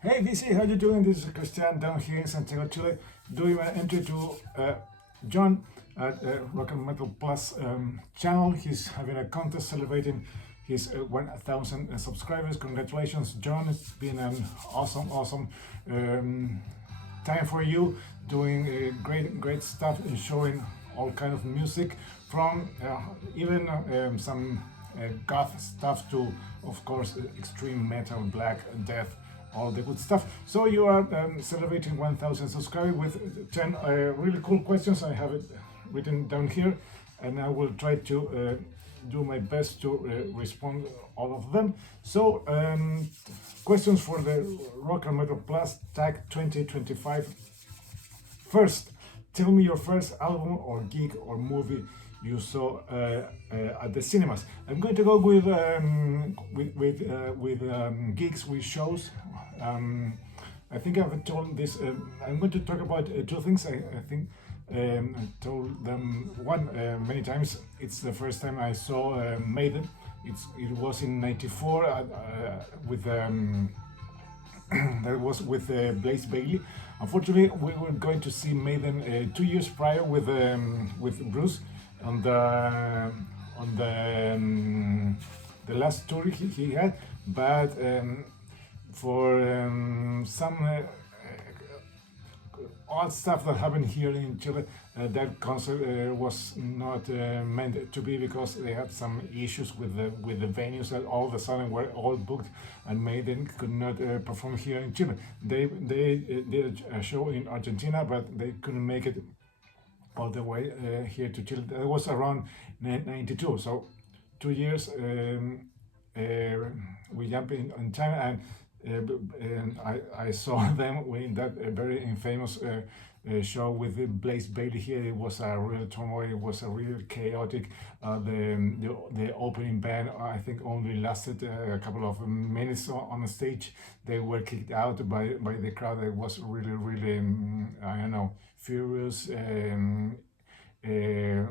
Hey VC, how you doing? This is Christian down here in Santiago, Chile, doing an entry to John at Rock and Metal Plus channel. He's having a contest celebrating his 1,000 subscribers. Congratulations, John! It's been an awesome time for you, doing great stuff and showing all kind of music from even some goth stuff to, of course, extreme metal, black death, all the good stuff. So you are celebrating 1,000 subscribers with 10 really cool questions. I have it written down here, and I will try to do my best to respond all of them. So questions for the Rock and Metal Plus tag 2025. First, tell me your first album or gig or movie you saw at the cinemas. I'm going to go with gigs, with shows. I think I've told this. I'm going to talk about two things. I think I told them one many times. It's the first time I saw Maiden. It was in '94 with. That was with Blaze Bailey. Unfortunately, we were going to see Maiden 2 years prior with Bruce on the last tour he had, but for some odd stuff that happened here in Chile. That concert was not meant to be because they had some issues with the venues that all of a sudden were all booked and Maiden could not perform here in Chile. They did a show in Argentina, but they couldn't make it all the way here to Chile. That was around '92, so 2 years we jumped in time, and I saw them in that very infamous show with Blaze Bailey here. It was a real turmoil. It was a real chaotic. The opening band, I think, only lasted a couple of minutes on the stage. They were kicked out by the crowd. It was really I don't know, furious.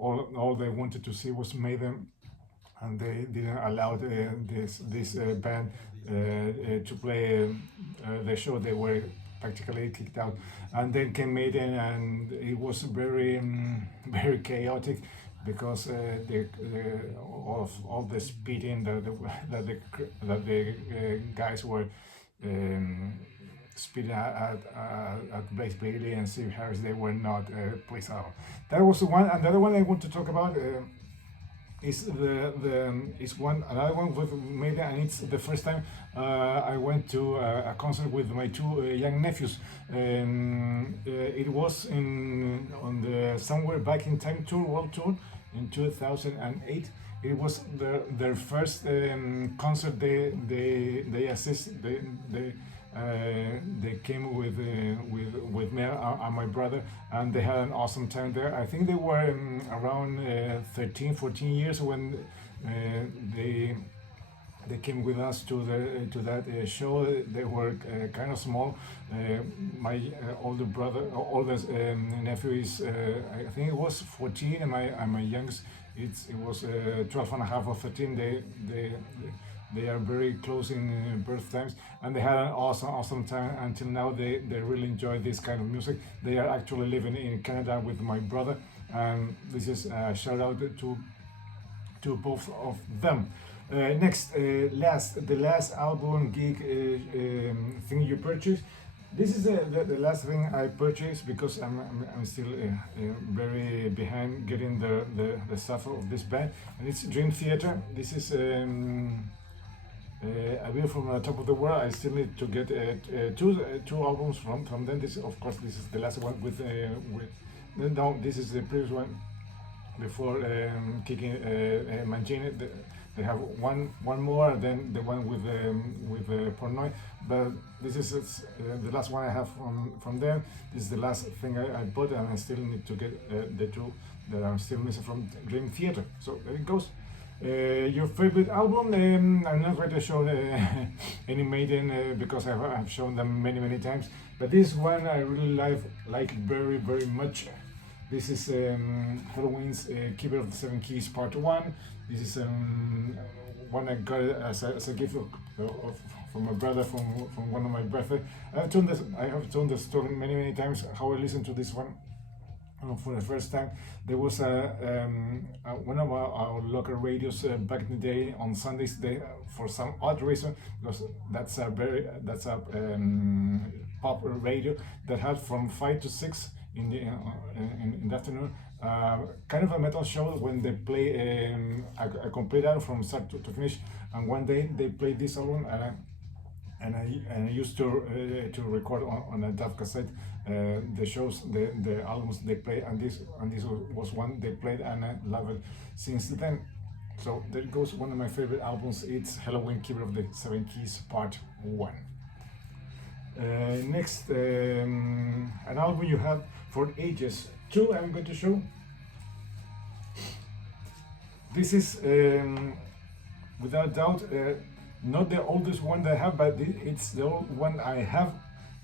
All they wanted to see was Maiden, and they didn't allow this band to play the show. They were practically kicked out, and then came Maiden, and it was very chaotic because all the speeding that the guys were speeding at Blaze Bailey and Steve Harris. They were not pleased at all. That was the one. And the other one I want to talk about is another one with Maiden, and it's the first time I went to a concert with my two young nephews. It was on the Somewhere Back in Time tour, world tour, in 2008. It was their first concert. They assist. They came with me and my brother, and they had an awesome time there. I think they were around 13, 14 years when they came with us to that show. They were kind of small. My oldest nephew is I think it was 14, and my youngest it was 12 and a half or 13. They are very close in birth times, and they had an awesome time. Until now, they really enjoy this kind of music. They are actually living in Canada with my brother, and this is a shout out to both of them. Next, the last album gig thing you purchased. This is the last thing I purchased because I'm still very behind getting the stuff of this band, and it's Dream Theater. This is a view from the top of the world. I still need to get two albums from them. This, of course, this is the last one with no, this is the previous one before kicking Mangini. They have one more, then the one with Portnoy. But this is the last one I have from them. This is the last thing I bought, and I still need to get the two that I'm still missing from Dream Theater. So there it goes. Your favorite album? I'm not going to show any Maiden because I've shown them many times. But this one I really like very much. This is Halloween's Keeper of the Seven Keys Part 1. This is one I got as a gift from my brother from one of my birthday. I have told the story many times how I listened to this one for the first time. There was one of our local radios back in the day on Sundays. They for some odd reason, because that's a pop radio that had from 5 to 6 in the afternoon, kind of a metal show when they play a complete album from start to finish. And one day they played this album, and I used to record on a DAF cassette the shows, the albums they play, and this was one they played, and I love it since then. So there goes one of my favorite albums. It's Helloween Keeper of the Seven Keys Part 1. Next, an album you have for ages 2 I'm going to show. This is without doubt not the oldest one that I have, but it's the old one I have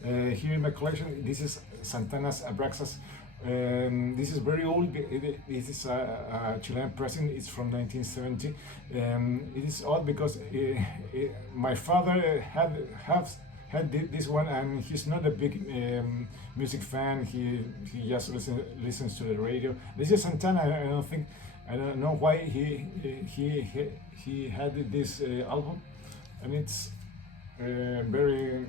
here in my collection. This is Santana's Abraxas. This is very old. This is a Chilean pressing. It's from 1970. It is odd because my father had this one, and he's not a big music fan. He just listens to the radio. This is Santana. I don't know why he had this album, and it's very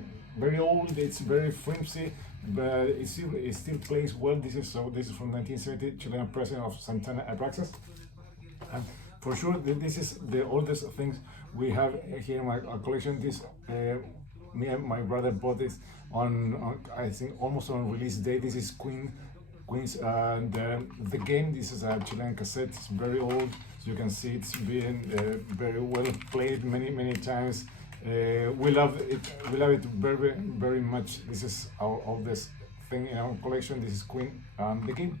old. It's very flimsy, but it still plays well. This is from 1970, Chilean pressing of Santana Abraxas, and for sure this is the oldest things we have here in my collection. This me and my brother bought this on I think almost on release day. This is Queen's the game. This is a Chilean cassette. It's very old. As you can see, it's been very well played many times. We love it very much. This is our oldest thing in our collection. This is Queen, the game.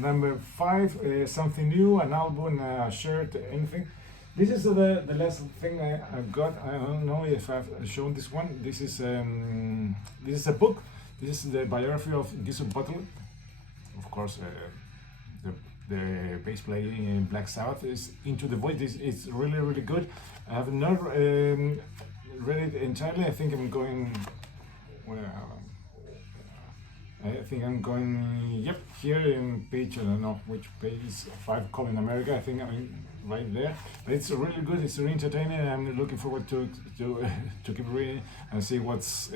Number 5, something new, an album, a shirt, anything. This is the last thing I've got. I don't know if I've shown this one. This is a book. This is the biography of Geezer Butler. Of course, the bass player in Black Sabbath is Into the Void. It's really good. I have not read it entirely. I think I'm going. Yep, here in page, I don't know which page, 5, Calling America. I think I'm right there. But it's really good. It's really entertaining, and I'm looking forward to keep reading and see what's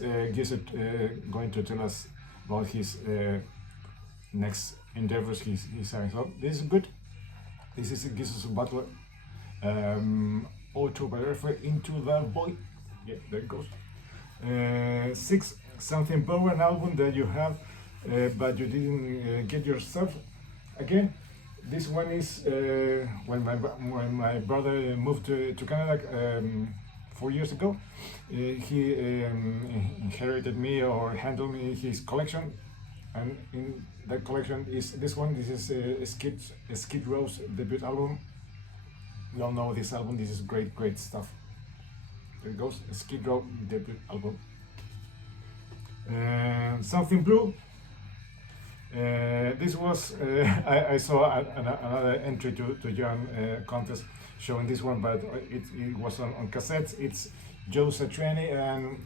Geezer going to tell us about his next endeavors he's having. So this is good. This is Geezer Butler autobiography, Into the Void. Yeah, there it goes. 6, Something Power, an album that you have but you didn't get yourself. Again, this one is when my brother moved to Canada 4 years ago. He inherited me or handed me his collection, and in that collection is this one. This is Skid Row's debut album. You all know this album. This is great stuff. There it goes, Skid Row debut album. Something Blue. This was I saw another entry to John contest showing this one, but it was on cassettes. It's Joe Satriani, and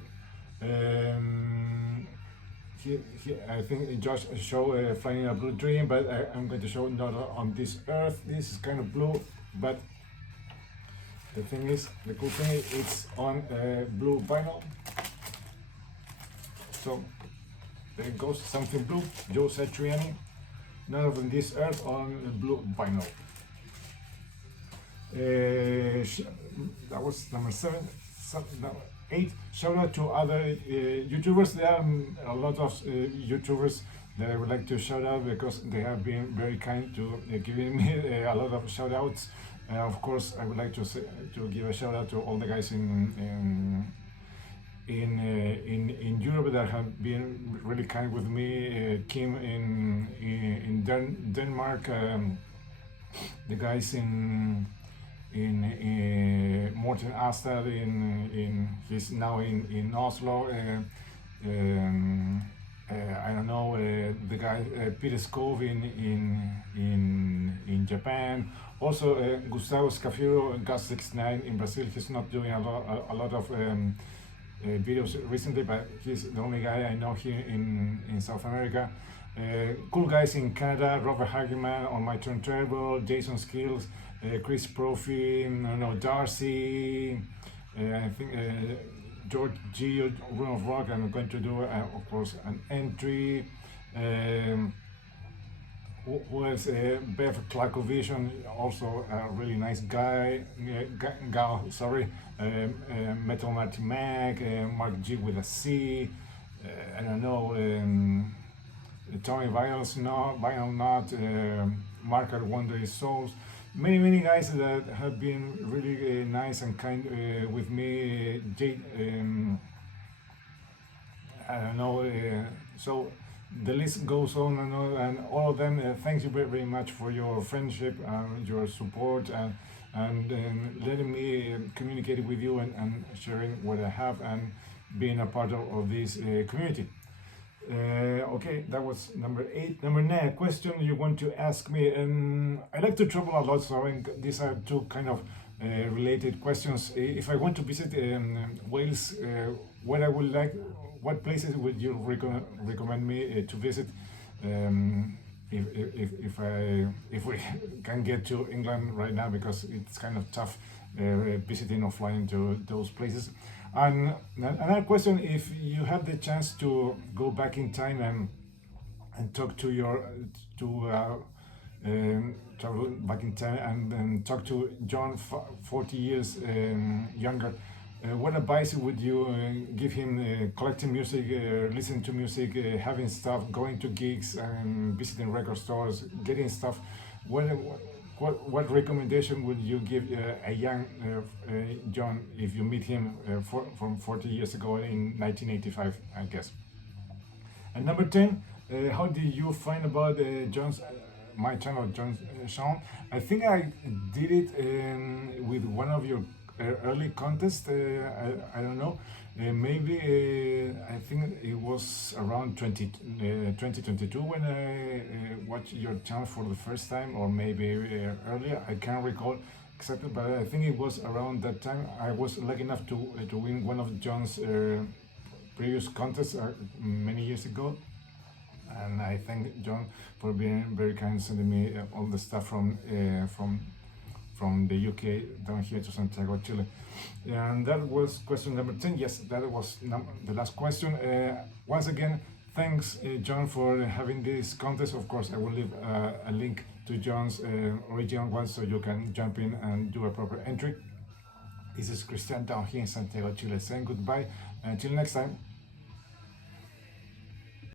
I think Josh showed Flying a Blue Dream, but I'm going to show Not on This Earth. This is kind of blue, but the cool thing is it's on blue vinyl. So there it goes, Something Blue, Joe Satriani, None of This Earth on blue vinyl. That was number 7. Number 8, shout out to other YouTubers. There are a lot of YouTubers that I would like to shout out because they have been very kind to giving me a lot of shout outs. Of course, I would like to give a shout out to all the guys in Europe that have been really kind with me. Kim in Denmark, the guys in Morten Astad he's now in Oslo. I don't know, the guy Peter Skov in Japan, Also, Gustavo Scafiro, GAS69 in Brazil, he's not doing a lot of videos recently, but he's the only guy I know here in South America. Cool guys in Canada, Robert Hageman on my turntable, Jason Skills, Chris Profi, Darcy, I think George G, Rune of Rock. I'm going to do, of course, an entry. Who else? Bev Klakovision, also a really nice guy. Gal, sorry. Metal Marty Mac, Mark G with a C. I don't know. Tony Viol's not, Viol not. Mark at Wonder Souls. Many guys that have been really nice and kind with me. Jade, I don't know. So the list goes on and all of them. Thank you very much for your friendship, your support, and letting me communicate with you and sharing what I have and being a part of this community. Okay, that was number 8. Number 9, question you want to ask me. I like to travel a lot, so these are two kind of related questions. If I want to visit Wales, what I would like, what places would you recommend me to visit? If we can get to England right now, because it's kind of tough visiting or flying to those places. And another question: if you have the chance to go back in time and talk to your travel back in time and talk to John 40 years younger, what advice would you give him? Collecting music, listening to music, having stuff, going to gigs, and visiting record stores, getting stuff. What recommendation would you give a young John if you meet him from 40 years ago in 1985, I guess? And number 10, how did you find about John's my channel, John Sean? I think I did it with one of your early contests. I don't know. Maybe I think it was around 2022 when I watched your channel for the first time, or maybe earlier. I can't recall exactly, but I think it was around that time. I was lucky enough to win one of John's previous contests many years ago. And I thank John for being very kind, sending me all the stuff from the UK down here to Santiago, Chile. And that was question number 10. Yes, that was the last question. Once again, thanks, John, for having this contest. Of course, I will leave a link to John's original one so you can jump in and do a proper entry. This is Christian down here in Santiago, Chile, saying goodbye. Until next time.